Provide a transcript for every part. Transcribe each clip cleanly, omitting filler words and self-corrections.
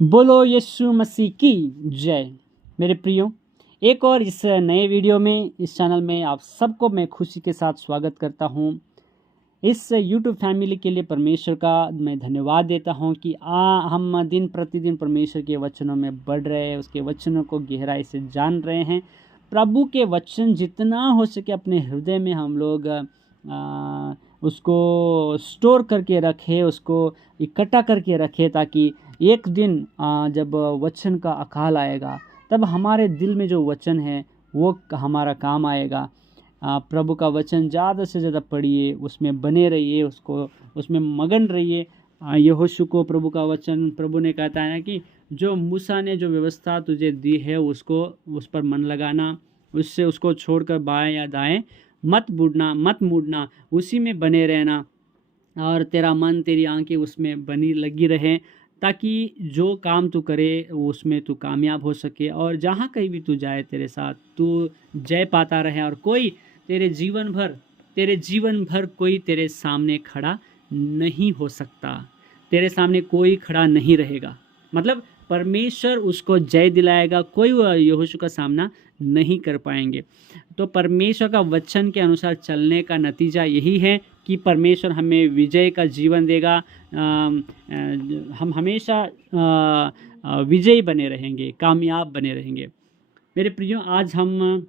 बोलो यीशु मसीह की जय। मेरे प्रियो, एक और इस नए वीडियो में इस चैनल में आप सबको मैं खुशी के साथ स्वागत करता हूं। इस यूट्यूब फैमिली के लिए परमेश्वर का मैं धन्यवाद देता हूं कि हम दिन प्रतिदिन परमेश्वर के वचनों में बढ़ रहे हैं, उसके वचनों को गहराई से जान रहे हैं। प्रभु के वचन जितना हो सके अपने हृदय में हम लोग उसको स्टोर करके रखें, उसको इकट्ठा करके रखें, ताकि एक दिन जब वचन का अकाल आएगा तब हमारे दिल में जो वचन है वो हमारा काम आएगा। प्रभु का वचन ज़्यादा से ज़्यादा पढ़िए, उसमें बने रहिए, उसमें मगन रहिए। यहोशू को प्रभु का वचन, प्रभु ने कहता है ना कि जो मूसा ने जो व्यवस्था तुझे दी है उसको उस पर मन लगाना, उसको छोड़कर बाएं या दाएं मत मुड़ना, उसी में बने रहना और तेरा मन तेरी आंखें उसमें बनी लगी रहें, ताकि जो काम तू करे उसमें तू कामयाब हो सके और जहाँ कहीं भी तू जाए तेरे साथ तू जय पाता रहे और कोई तेरे जीवन भर कोई तेरे सामने खड़ा नहीं हो सकता, तेरे सामने कोई खड़ा नहीं रहेगा। मतलब परमेश्वर उसको जय दिलाएगा, कोई यहोशू का सामना नहीं कर पाएंगे। तो परमेश्वर का वचन के अनुसार चलने का नतीजा यही है कि परमेश्वर हमें विजय का जीवन देगा। हम हमेशा विजयी बने रहेंगे, कामयाब बने रहेंगे। मेरे प्रियो, आज हम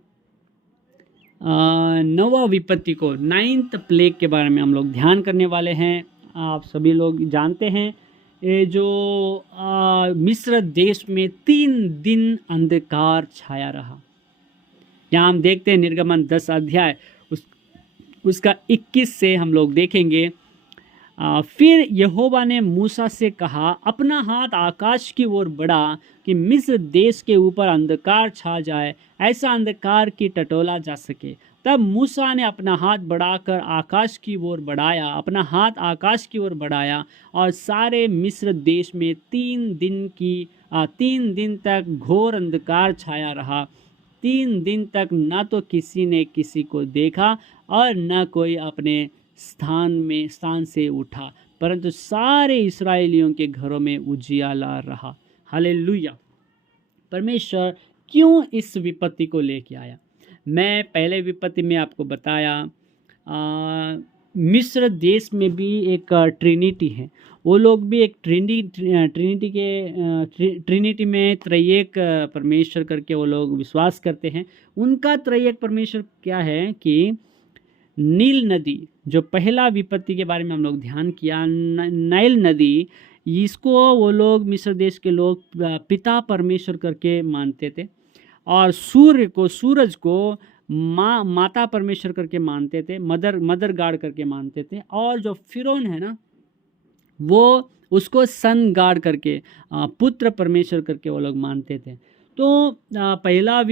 नवा विपत्ति को, 9th प्लेग के बारे में हम लोग ध्यान करने वाले हैं। आप सभी लोग जानते हैं ये जो मिस्र देश में 3 दिन अंधकार छाया रहा। यहाँ हम देखते हैं निर्गमन 10 अध्याय उसका 21 से हम लोग देखेंगे। फिर यहोवा ने मूसा से कहा, अपना हाथ आकाश की ओर बढ़ा कि मिस्र देश के ऊपर अंधकार छा जाए, ऐसा अंधकार की टटोला जा सके। तब मूसा ने अपना हाथ बढ़ाकर आकाश की ओर बढ़ाया और सारे मिस्र देश में 3 दिन तक घोर अंधकार छाया रहा। 3 दिन तक न तो किसी ने किसी को देखा और न कोई अपने स्थान से उठा, परंतु सारे इस्राएलियों के घरों में उजियाला रहा। हालेलुया। परमेश्वर क्यों इस विपत्ति को लेके आया? मैं पहले विपत्ति में आपको बताया, मिस्र देश में भी एक ट्रिनिटी है। वो लोग भी एक ट्रिनिटी में त्रयेक परमेश्वर करके वो लोग विश्वास करते हैं। उनका त्रयेक परमेश्वर क्या है कि नील नदी, जो पहला विपत्ति के बारे में हम लोग ध्यान किया, नाइल नदी, इसको वो लोग मिस्र देश के लोग पिता परमेश्वर करके मानते थे और सूरज को माता परमेश्वर करके मानते थे, मदर गाड करके मानते थे। और जो फिरौन है ना, वो उसको सन गाड करके, पुत्र परमेश्वर करके वो लोग मानते थे। तो पहला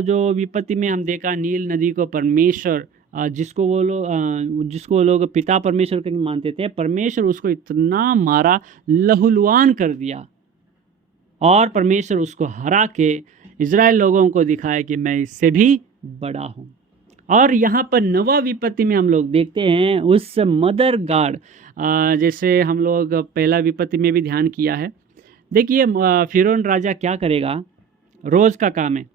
जो विपत्ति में हम देखा, नील नदी को परमेश्वर, जिसको वो लोग पिता परमेश्वर करके मानते थे, परमेश्वर उसको इतना मारा, लहूलुहान कर दिया और परमेश्वर उसको हरा के इज़राइल लोगों को दिखाया कि मैं इससे भी बड़ा हूँ। और यहाँ पर नवा विपत्ति में हम लोग देखते हैं उस मदर गाड, जैसे हम लोग पहला विपत्ति में भी ध्यान किया है। देखिए, फिरौन राजा क्या करेगा, रोज़ का काम है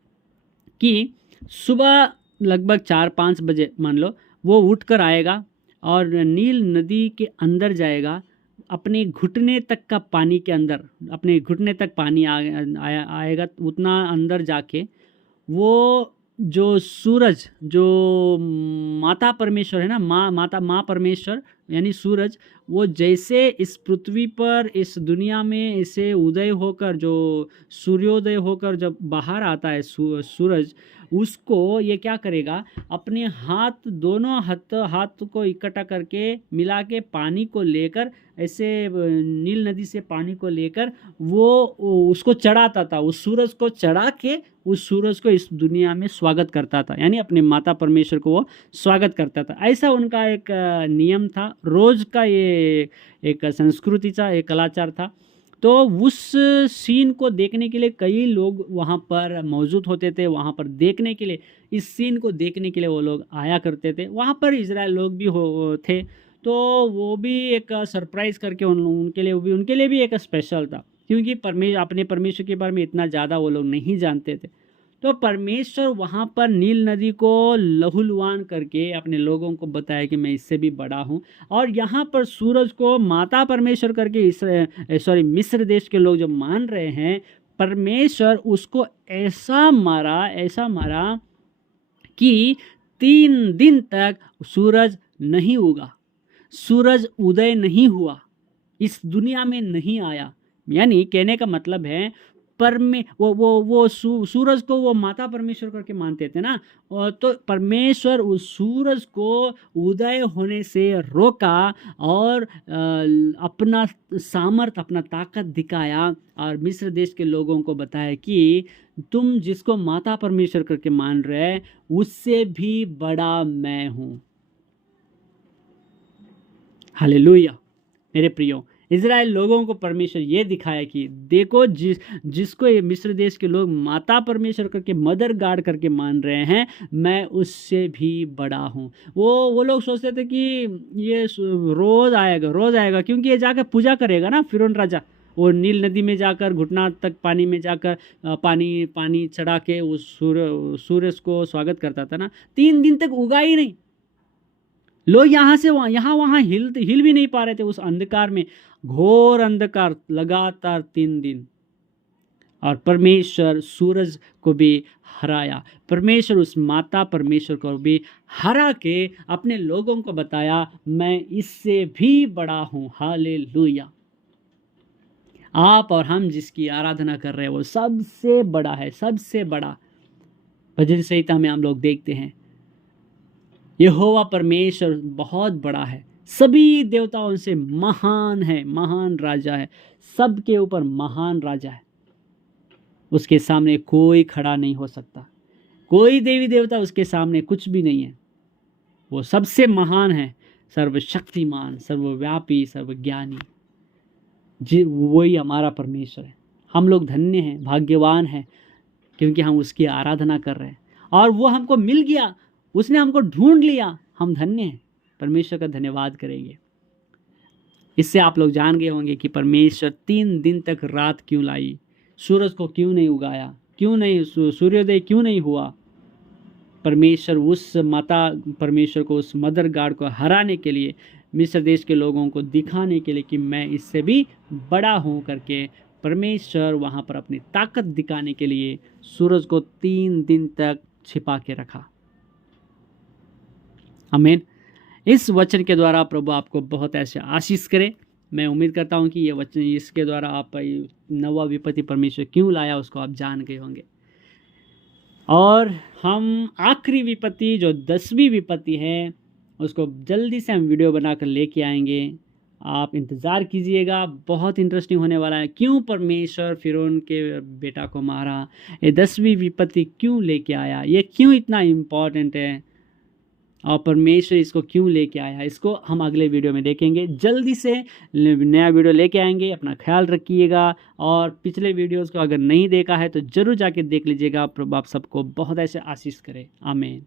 कि सुबह लगभग 4-5 बजे मान लो वो उठकर आएगा और नील नदी के अंदर जाएगा, अपने घुटने तक का पानी के अंदर, अपने घुटने तक पानी आएगा, उतना अंदर जाके वो जो सूरज, जो माता परमेश्वर है ना, माँ परमेश्वर यानी सूरज, वो जैसे इस पृथ्वी पर, इस दुनिया में इसे उदय होकर, जो सूर्योदय होकर जब बाहर आता है सूरज, उसको ये क्या करेगा, अपने दोनों हाथ को इकट्ठा करके मिला के पानी को लेकर, ऐसे नील नदी से पानी को लेकर वो उसको चढ़ाता था, उस सूरज को चढ़ा के उस सूरज को इस दुनिया में स्वागत करता था, यानी अपने माता परमेश्वर को वो स्वागत करता था। ऐसा उनका एक नियम था, रोज का ये एक संस्कृति था, एक कलाचार था। तो उस सीन को देखने के लिए कई लोग वहाँ पर मौजूद होते थे, वहाँ पर देखने के लिए, इस सीन को देखने के लिए वो लोग आया करते थे। वहाँ पर इजराइल लोग भी थे, तो वो भी एक सरप्राइज़ करके उनके लिए भी एक स्पेशल था। क्योंकि अपने परमेश्वर के बारे में इतना ज़्यादा वो लोग नहीं जानते थे। तो परमेश्वर वहाँ पर नील नदी को लहूलुहान करके अपने लोगों को बताया कि मैं इससे भी बड़ा हूँ। और यहाँ पर सूरज को माता परमेश्वर करके मिस्र देश के लोग जो मान रहे हैं, परमेश्वर उसको ऐसा मारा कि 3 दिन तक सूरज नहीं उगा, सूरज उदय नहीं हुआ, इस दुनिया में नहीं आया। यानी कहने का मतलब है सूरज को वो माता परमेश्वर करके मानते थे ना, और तो परमेश्वर उस सूरज को उदय होने से रोका और अपना सामर्थ, अपना ताकत दिखाया और मिस्र देश के लोगों को बताया कि तुम जिसको माता परमेश्वर करके मान रहे उससे भी बड़ा मैं हूँ। हालेलुया। मेरे प्रियो, इज़राइल लोगों को परमेश्वर ये दिखाया कि देखो जिसको ये मिस्र देश के लोग माता परमेश्वर करके, मदर गॉड करके मान रहे हैं, मैं उससे भी बड़ा हूँ। वो लोग सोचते थे कि ये रोज़ आएगा क्योंकि ये जाकर पूजा करेगा ना फिरौन राजा। वो नील नदी में जाकर घुटना तक पानी में जाकर पानी चढ़ा के उस सूरज को स्वागत करता था ना। 3 दिन तक उगा ही नहीं, लोग यहाँ से वहाँ हिल भी नहीं पा रहे थे उस अंधकार में, घोर अंधकार लगातार 3 दिन। और परमेश्वर सूरज को भी हराया, परमेश्वर उस माता परमेश्वर को भी हरा के अपने लोगों को बताया मैं इससे भी बड़ा हूँ। हालेलुया। आप और हम जिसकी आराधना कर रहे हैं वो सबसे बड़ा है, सबसे बड़ा। भजन संहिता में हम लोग देखते हैं यहोवा परमेश्वर बहुत बड़ा है, सभी देवताओं से महान है, महान राजा है, सबके ऊपर महान राजा है। उसके सामने कोई खड़ा नहीं हो सकता, कोई देवी देवता उसके सामने कुछ भी नहीं है। वो सबसे महान है, सर्वशक्तिमान, सर्वव्यापी, सर्वज्ञानी। जी, वही हमारा परमेश्वर है। हम लोग धन्य हैं, भाग्यवान हैं, क्योंकि हम उसकी आराधना कर रहे हैं और वो हमको मिल गया, उसने हमको ढूंढ लिया। हम धन्य हैं, परमेश्वर का धन्यवाद करेंगे। इससे आप लोग जान गए होंगे कि परमेश्वर 3 दिन तक रात क्यों लाई, सूरज को क्यों नहीं उगाया, क्यों नहीं सूर्योदय क्यों नहीं हुआ। परमेश्वर उस माता परमेश्वर को, उस मदर गॉड को हराने के लिए, मिस्र देश के लोगों को दिखाने के लिए कि मैं इससे भी बड़ा हूँ करके, परमेश्वर वहाँ पर अपनी ताकत दिखाने के लिए सूरज को 3 दिन तक छिपा के रखा। आमीन। इस वचन के द्वारा प्रभु आपको बहुत ऐसे आशीष करे। मैं उम्मीद करता हूँ कि ये वचन, इसके द्वारा आप नवा विपत्ति परमेश्वर क्यों लाया उसको आप जान गए होंगे। और हम आखिरी विपत्ति जो 10वीं विपत्ति है उसको जल्दी से हम वीडियो बनाकर लेके आएंगे। आप इंतज़ार कीजिएगा, बहुत इंटरेस्टिंग होने वाला है। क्यों परमेश्वर फिरौन के बेटा को मारा, ये 10वीं विपत्ति क्यों लेके आया, ये क्यों इतना इम्पॉर्टेंट है और परमेश्वर इसको क्यों लेके आया, इसको हम अगले वीडियो में देखेंगे। जल्दी से नया वीडियो लेके आएंगे। अपना ख्याल रखिएगा और पिछले वीडियोस को अगर नहीं देखा है तो ज़रूर जाके देख लीजिएगा। प्रभु आप सबको बहुत ऐसे आशीष करे। आमीन।